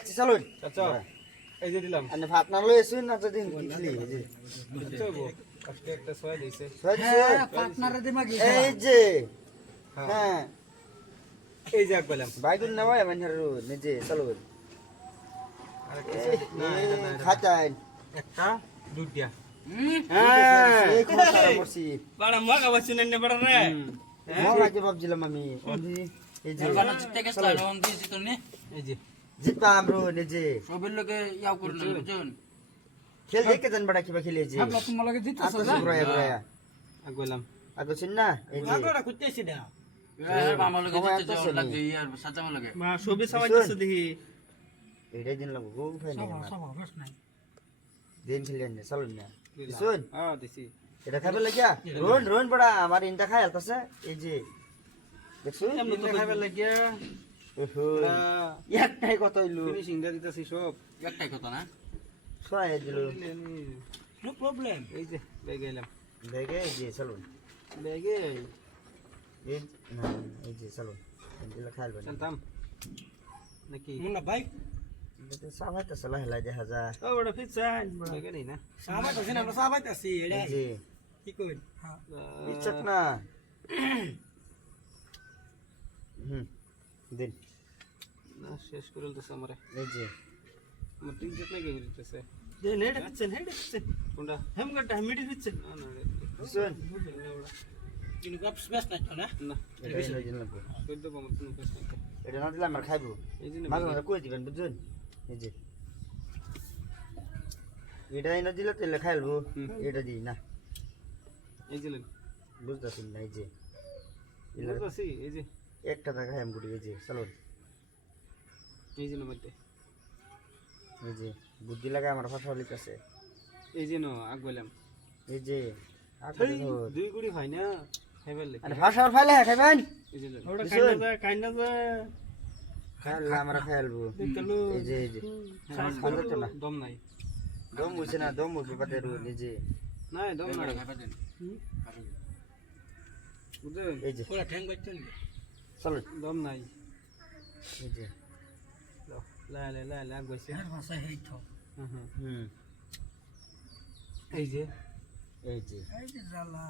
চাচ্ছি চলুন আচ্ছা এই যে দিলাম। আপনি ভাত না লই আসুন না যদি দিখলি এই যে। আজকে একটা ছয় দিছে? ছয় হ্যাঁ পার্টনারে দিমা কি এই যে। হ্যাঁ। হ্যাঁ। এই যে বাইগুন না ভাই নিজে একটা হ্যাঁ। ভাবছিলাম আমি? এই যে। না নি জিতবা আমরো নিজে। সবের লোকে ইয়াও করে না বুঝুন খেল দেখে দেন বড়া কিবা খেলে যে। তোমার লগে জিতছ ব্রায়া না এই যে না। হ্যাঁ আমার লগে জিতছ যাও লাগে ইয়ার সাচা আমার মা সবে সামাইতেছে দেখি। এটাই দিন লাগবো গো ফাই নাই আমার। সব অবশ্য নাই। দিন খেলে না। চলুন না শুন। হ্যাঁ দিছি। এটা খাবে লাগিয়া? রোন রোন বড়া আমার ইনটা খাই আলতাছে। এই যে। দেখছ? এমনি তো লাগিয়া। একটাই কত হইল। ফিনিশিং দা দিতেছি সব। একটাই কথা না? ছয় দিল। নো প্রবলেম এই যে ব্যাগে এলাম। এই যে চলুন ব্যাগে? এই না এই যে চলুন দিলে খাইল না চলতাম নাকি? মুন্না ভাই। সাবাই তো চলা হেলাই দেখা যায় ও বড় ব্যাগে নেই না। সাবাই তো সিনা সাবাই তো সি এই যে। কি কই ইচ্ছাক না। হুম। দিন। না শেষ করে দিতেছে আমারে। এই যে। আমার তিন চেত নাকি দিতেছে? দে নেড়ে ফিচ্ছেন হেড়ে ফিচ্ছেন কোনটা? হেম গটা মিডি ফিচ্ছেন না না শুন কিন্তু গপ স্পেস নাই তো না? না এটা দিন লাগবো কই দেব আমার কোনো কাজ নাই এটা না দিলে আমার খাইবো। এই যে মাঝে মাঝে কই দিবেন বুঝছেন? এই যে। এটা এনে দিলে তেলে খাইলবো এটা দিই না। এই যে লেন না এই যে। বুঝতেছি এই যে। একটা টাকা খাই গুটি এই যে চলুন এই যে মধ্যে এই যে বুদ্ধি লাগা আমার ভাষা লিখতেছে এই যে নো আগ বললাম এই যে দুই গুড়ি হয় না খাইবার লাগে। আরে ভাষা ফাইলে খাইবেন? এই যে ওটা কাইনা যা কাইনা যা খাইলে আমরা খাইলবো এই যে এই যে। খাইলে তো না। দম নাই। দম না দম হইছে পাতে রু এই যে। নাই দম নাই। খাইবা দেন বুঝলেন এই যে। পুরা ঠ্যাং বাইতেন চলুন দম নাই। এই যে। লা লা লা লা গইছে আর ভাষা হেই তো হুম হুম। হুম। এই যে। এই যে। এই যে জ্বালা।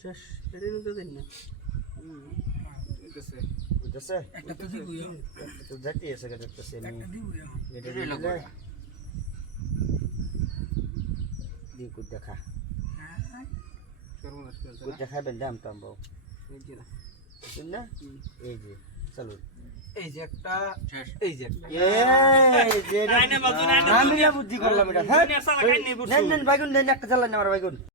শেষ এটাই তো দেন না। একটা তো দিবই। তো যাইতে আছে কে দেখতেছে আমি একটা দিবই। এটা দিলে লাগবে দি কুদ দেখা। হ্যাঁ। সর্বনাশ করে কুদ দেখাবেন দাম টাম বউ এই যে না? এই যে চলুন। এই যে একটা এই যে একটা। এই যে আমি বুদ্ধি করলাম এটা। হ্যাঁ। নেন নেন বাইগুন নেন একটা চালান আমার বাইগুন।